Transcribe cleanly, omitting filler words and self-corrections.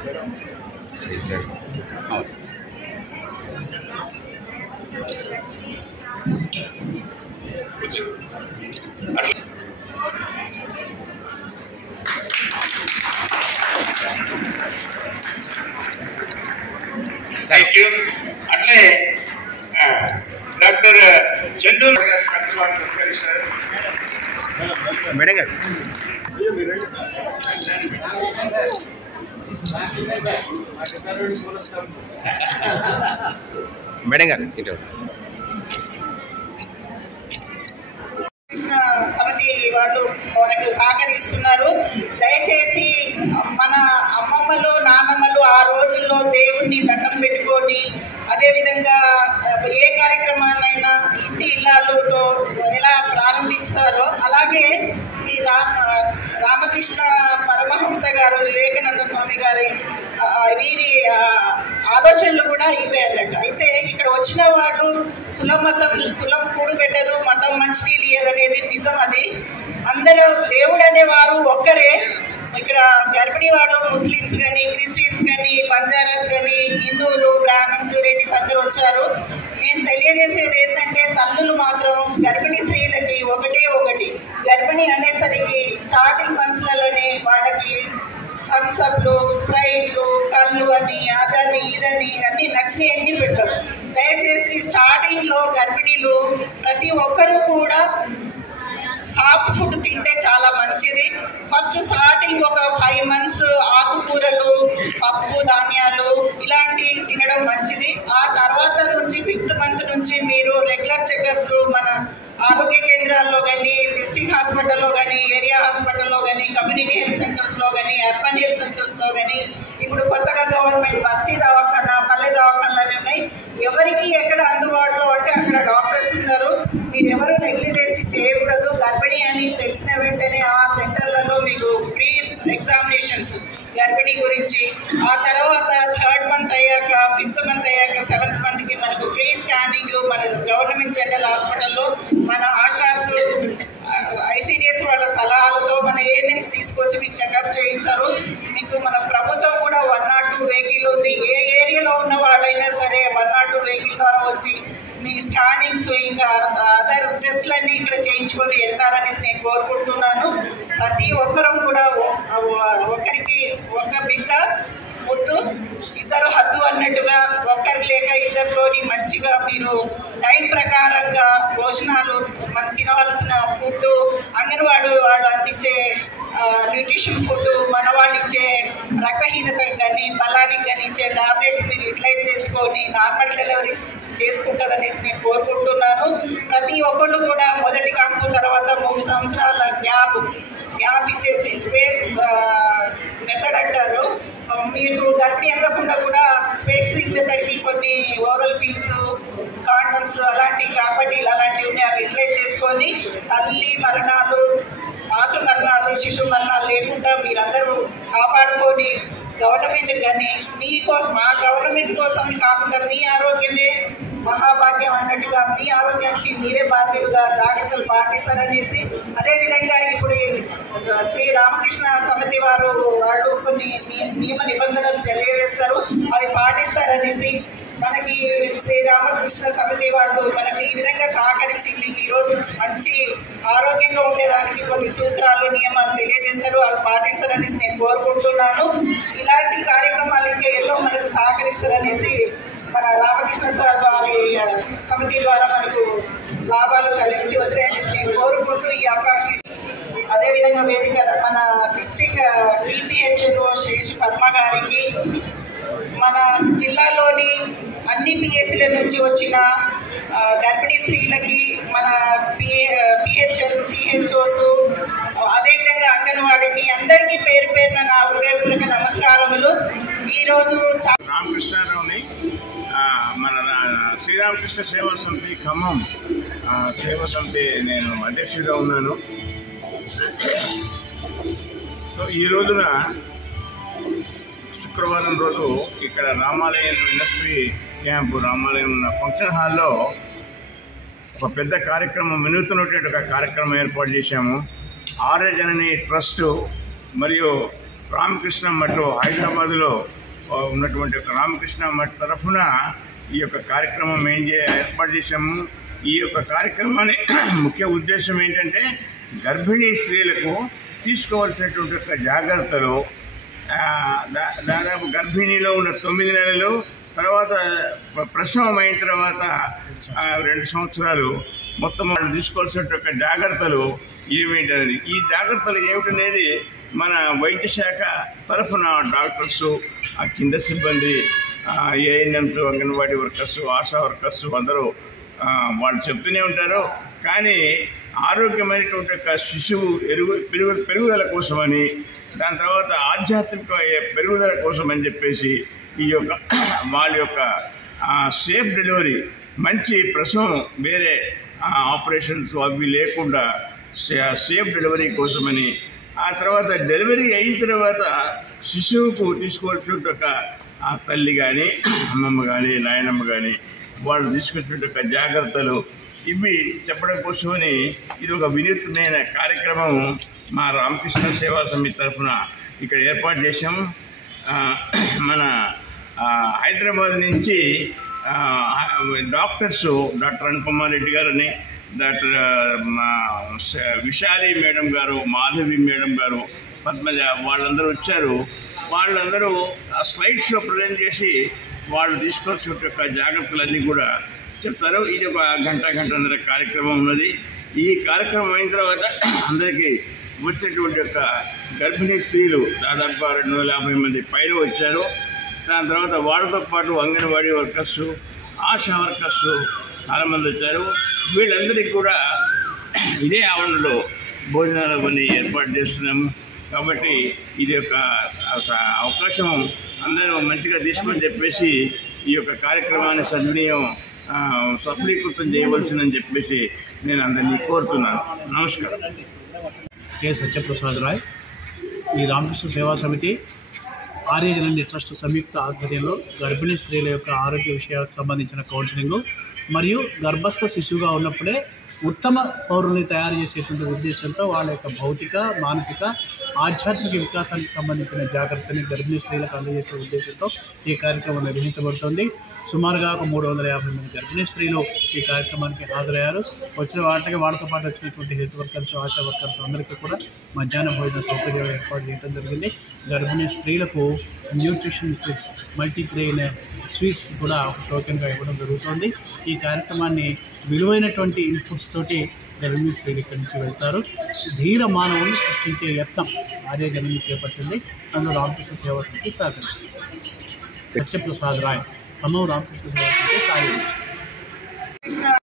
సరే అట్లే doctor Chandur madam గారు మేడం గారు ఇటు కృష్ణ సమితి వాళ్ళు మనకు సహకరిస్తున్నారు. దయచేసి మన అమ్మమ్మలు నాన్నమ్మలు ఆ రోజుల్లో దేవుణ్ణి దండం పెట్టుకొని అదేవిధంగా ఏ కార్యక్రమాన్నైనా ఇంటి ఇళ్ళతో ఎలా ప్రారంభిస్తారో అలాగే ఈ రామకృష్ణ పరమహంస గారు, వివేకానంద స్వామి గారి వీరి ఆలోచనలు కూడా ఇవే అన్నట్టు. అయితే ఇక్కడ వచ్చిన వాడు కులం కూడు పెట్టదు, మతం మంచినీళ్ళు ఇయ్యదనేది నిజం. అది అందరూ దేవుడు అనేవారు ఒక్కరే. ఇక్కడ గర్భిణీ వాళ్ళు ముస్లిమ్స్ కానీ, క్రిస్టియన్స్ కానీ, బంజారాస్ కానీ, హిందువులు, బ్రాహ్మణ్స్, రెడ్డిస్ అందరూ వచ్చారు. నేను తెలియజేసేది ఏంటంటే తల్లులు మాత్రం గర్భిణీ స్త్రీలకి ఒకటి గర్భిణీ అనేసరికి స్టార్టింగ్ మంత్స్లలోనే వాళ్ళకి థమ్స్అప్లు, స్ప్రైట్లు, కళ్ళు అని అదని ఇదని అన్ని నచ్చినవి అన్ని పెడతారు. దయచేసి స్టార్టింగ్లో గర్భిణీలు ప్రతి ఒక్కరూ కూడా సాఫ్ట్ ఫుడ్ తింటే చాలా మంచిది. ఫస్ట్ స్టార్టింగ్ ఒక 5 months ఆకుకూరలు, పప్పు ధాన్యాలు ఇలాంటివి తినడం మంచిది. ఆ తర్వాత నుంచి 5th month నుంచి మీరు రెగ్యులర్ చెకప్స్ మన ఆరోగ్య కేంద్రాల్లో కానీ, డిస్ట్రిక్ట్ హాస్పిటల్లో కానీ, ఏరియా హాస్పిటల్లో కానీ, కమ్యూనిటీ హెల్త్ సెంటర్స్లో కానీ, అర్బన్ హెల్త్ సెంటర్స్లో కానీ, ఇప్పుడు కొత్తగా గవర్నమెంట్ బస్తీ దవాఖానా, పల్లె దవాఖానాలు ఉన్నాయి. ఎవరికి ఎక్కడ అందుబాటులో అంటే అక్కడ డాక్టర్స్ ఉన్నారు. మీరు ఎవరు నెగ్లిజెన్సీ చేయకూడదు. గర్భిణీ అని తెలిసిన వెంటనే ఆ సెంటర్లలో మీకు ఫ్రీ ఎగ్జామినేషన్స్ గర్భిణీ గురించి, ఆ తర్వాత 3rd month అయ్యాక, 5th month అయ్యాక, 7th monthకి మనకు ఫ్రీ స్కానింగ్లు మన గవర్నమెంట్ జనరల్ హాస్పిటల్లో మన ఆశాస్, ఐసీడీఎస్ వాళ్ళ సలహాలతో మన ఏఎన్ఎంస్ తీసుకొచ్చి మీకు చెకప్ చేయిస్తారు. మీకు మన ప్రభుత్వం కూడా 102 వెహికల్ ఉంది. ఏ ఏరియాలో ఉన్న వాళ్ళైనా సరే 102 వెహికల్ ద్వారా వచ్చి మీ స్కానింగ్స్ ఇంకా అదర్ టెస్ట్లన్నీ ఇక్కడ చేయించుకొని వెళ్తారనేసి నేను కోరుకుంటున్నాను. ప్రతి ఒక్కరూ కూడా ఒకరికి ఒక బిడ్డ ముద్దు, ఇద్దరు హద్దు అన్నట్టుగా ఒక్కరు లేక ఇద్దరితోని మంచిగా మీరు టైం ప్రకారంగా భోజనాలు, మనం తినవలసిన ఫుడ్, అంగన్వాడీ వాళ్ళు అందించే న్యూట్రిషన్ ఫుడ్, మన వాళ్ళు ఇచ్చే రక్తహీనతకు కానీ బలానికి కానీ ఇచ్చే టాబ్లెట్స్ మీరు యూటిలైజ్ చేసుకొని నార్మల్ డెలివరీస్ చేసుకుంటారనేసి నేను కోరుకుంటున్నాను. ప్రతి ఒక్కళ్ళు కూడా మొదటి కాన్పు తర్వాత 3 సంవత్సరాల గ్యాప్ ఇచ్చేసి స్పేస్ మెథడ్ అంటారు. మీకు గర్భిణీ అందకుండా కూడా స్పేసింగ్ మెథడ్కి కొన్ని ఓరల్ పిల్స్, కాండమ్స్ అలాంటివి కాబట్టి అలాంటివి ఉన్నాయి. అవి యూటిలైజ్ చేసుకొని తల్లి మరణాలు, మాతృ మరణాలు, శిశు మరణాలు లేకుండా మీరందరూ కాపాడుకొని గవర్నమెంట్ కానీ మా గవర్నమెంట్ కోసం కాకుండా మీ ఆరోగ్యమే మహాభాగ్యం అన్నట్టుగా మీ ఆరోగ్యానికి మీరే బాధ్యులుగా జాగ్రత్తలు పాటిస్తారనేసి, అదేవిధంగా ఇప్పుడు శ్రీ రామకృష్ణ సమితి వాళ్ళు కొన్ని నియమ నిబంధనలు తెలియజేస్తారు, అవి పాటిస్తారనేసి మనకి శ్రీ రామకృష్ణ సమితి వాళ్ళు మనకి ఈ విధంగా సహకరించి మీకు ఈరోజు మంచి ఆరోగ్యంగా ఉండేదానికి కొన్ని సూత్రాలు, నియమాలు తెలియజేస్తారు, అవి పాటిస్తారనేసి నేను కోరుకుంటున్నాను. ఇలాంటి కార్యక్రమాలు ఇంకా ఎన్నో మనకు సహకరిస్తారనేసి మన రామకృష్ణ సార్ వారి సమితి ద్వారా మనకు లాభాలు కలిసి వస్తాయని నేను కోరుకుంటూ ఈ అవకాశం, అదేవిధంగా వేదిక మన డిస్ట్రిక్ట్ డిపిహెచ్ఓ శేషి పద్మ గారికి, మన జిల్లాలోని అన్ని పిఎస్సీల నుంచి వచ్చిన గర్భిణీ స్త్రీలకి, మన పిహెచ్ఎల్, సిహెచ్ఓస్, అదేవిధంగా అంగన్వాడీ మీ అందరికీ పేరు పేరున నా హృదయపూర్వక నమస్కారములు. ఈరోజు రామకృష్ణారావుని మన శ్రీరామకృష్ణ సేవా సమితి ఖమ్మం సేవా సమితి నేను అధ్యక్షుడిగా ఉన్నాను. సో ఈ రోజున శుక్రవారం రోజు ఇక్కడ రామాలయం ఎన్ఎస్పి క్యాంపు రామాలయం ఉన్న ఫంక్షన్ హాల్లో ఒక పెద్ద కార్యక్రమం, వినూత్నటువంటి ఒక కార్యక్రమం ఏర్పాటు చేశాము. ఆర్య జనని ట్రస్టు మరియు రామకృష్ణ మఠ్ హైదరాబాద్లో ఉన్నటువంటి ఒక రామకృష్ణ మఠ్ తరఫున ఈ యొక్క కార్యక్రమం ఏర్పాటు చేశాము. ఈ యొక్క కార్యక్రమాన్ని ముఖ్య ఉద్దేశం ఏంటంటే గర్భిణీ స్త్రీలకు తీసుకోవాల్సినటువంటి యొక్క జాగ్రత్తలు, దాదాపు గర్భిణీలో ఉన్న 9 నెలలు, తర్వాత ప్రసవం అయిన తర్వాత 2 సంవత్సరాలు మొత్తం వాళ్ళు తీసుకోవాల్సినటువంటి జాగ్రత్తలు ఏమిటనేది, ఈ జాగ్రత్తలు ఏమిటనేది మన వైద్య శాఖ తరఫున డాక్టర్సు, కింద సిబ్బంది, ANMs, anganwadi workers, ASHA workers అందరూ వాళ్ళు చెప్తూనే ఉంటారు. కానీ ఆరోగ్యమైనటువంటి యొక్క శిశువు పెరుగుదల కోసమని, దాని తర్వాత ఆధ్యాత్మిక పెరుగుదల కోసం అని చెప్పేసి ఈ యొక్క వాళ్ళ యొక్క సేఫ్ డెలివరీ, మంచి ప్రసవం, వేరే ఆపరేషన్స్ అవి లేకుండా సేఫ్ డెలివరీ కోసమని, ఆ తర్వాత డెలివరీ అయిన తర్వాత శిశువుకు తీసుకోవాల్సిన ఆ తల్లి కానీ, అమ్మమ్మ కానీ, నాయనమ్మ కానీ వాళ్ళు తీసుకొచ్చిన జాగ్రత్తలు ఇవి చెప్పడం కోసమని ఇది ఒక వినూత్నమైన కార్యక్రమం మా రామకృష్ణ సేవా సమితి తరఫున ఇక్కడ ఏర్పాటు చేశాము. మన హైదరాబాద్ నుంచి డాక్టర్సు, డాక్టర్ అనుపమారెడ్డి గారని, డాక్టర్ విశాలి మేడం గారు, మాధవి మేడం గారు, పద్మజ వాళ్ళందరూ వచ్చారు. వాళ్ళందరూ ఆ స్లైడ్స్లో ప్రజెంట్ చేసి వాళ్ళు తీసుకోవాల్సిన జాగ్రత్తలన్నీ కూడా చెప్తారు. ఇది ఒక గంటన్నర కార్యక్రమం ఉన్నది. ఈ కార్యక్రమం అయిన తర్వాత అందరికీ వచ్చినటువంటి యొక్క గర్భిణీ స్త్రీలు దాదాపు 250 మంది పైన వచ్చారు. దాని తర్వాత వాళ్ళతో పాటు అంగన్వాడీ వర్కర్సు, ఆశా వర్కర్సు చాలామంది వచ్చారు. వీళ్ళందరికీ కూడా ఇదే ఆవరణలో భోజనాలు అవన్నీ ఏర్పాటు చేస్తున్నాము. కాబట్టి ఇది ఒక అవకాశం అందరూ మంచిగా తీసుకొని చెప్పేసి ఈ యొక్క కార్యక్రమాన్ని సఫలీకృతం చేయవలసిందని చెప్పేసి నేను అందరినీ కోరుతున్నాను. నమస్కారం. కె సత్యప్రసాద్ రాయ్. ఈ రామకృష్ణ సేవా సమితి ఆర్యజనని ట్రస్ట్ సంయుక్త ఆధ్వర్యంలో గర్భిణీ స్త్రీల యొక్క ఆరోగ్య విషయాలకు సంబంధించిన కౌన్సిలింగ్ మరియు గర్భస్థ శిశువుగా ఉన్నప్పుడే ఉత్తమ పౌరుల్ని తయారు చేసేటువంటి ఉద్దేశంతో వాళ్ళ యొక్క భౌతిక, మానసిక, ఆధ్యాత్మిక వికాసానికి సంబంధించిన జాగ్రత్తని గర్భిణీ స్త్రీలకు అందజేసే ఉద్దేశంతో ఈ కార్యక్రమం నిర్వహించబడుతుంది. సుమారుగా ఒక 350 మంది గర్భిణీ స్త్రీలు ఈ కార్యక్రమానికి హాజరయ్యారు. వచ్చిన వాళ్ళతో పాటు వచ్చినటువంటి హెల్త్ వర్కర్స్, ఆశా వర్కర్స్ అందరికీ కూడా మధ్యాహ్న భోజన సౌకర్యం ఏర్పాటు చేయడం జరిగింది. గర్భిణీ స్త్రీలకు న్యూట్రిషన్ కిట్స్, మల్టీగ్రెయిన్ స్వీట్స్ కూడా టోకెన్గా ఇవ్వడం జరుగుతుంది. ఈ కార్యక్రమాన్ని విలువైనటువంటి ఇన్పుట్స్ తోటి గర్భిణీ స్త్రీలు ఇక్కడి నుంచి వెళ్తారు. ధీర మానవుని సృష్టించే యత్నం ఆర్యజనని చేపట్టింది. అందులో రామకృష్ణ సేవా సమితి సహకరిస్తుంది. సత్యప్రసాద్ రాయ్, ఖమ్మం రామకృష్ణ సేవా సమితి కార్యదర్శి.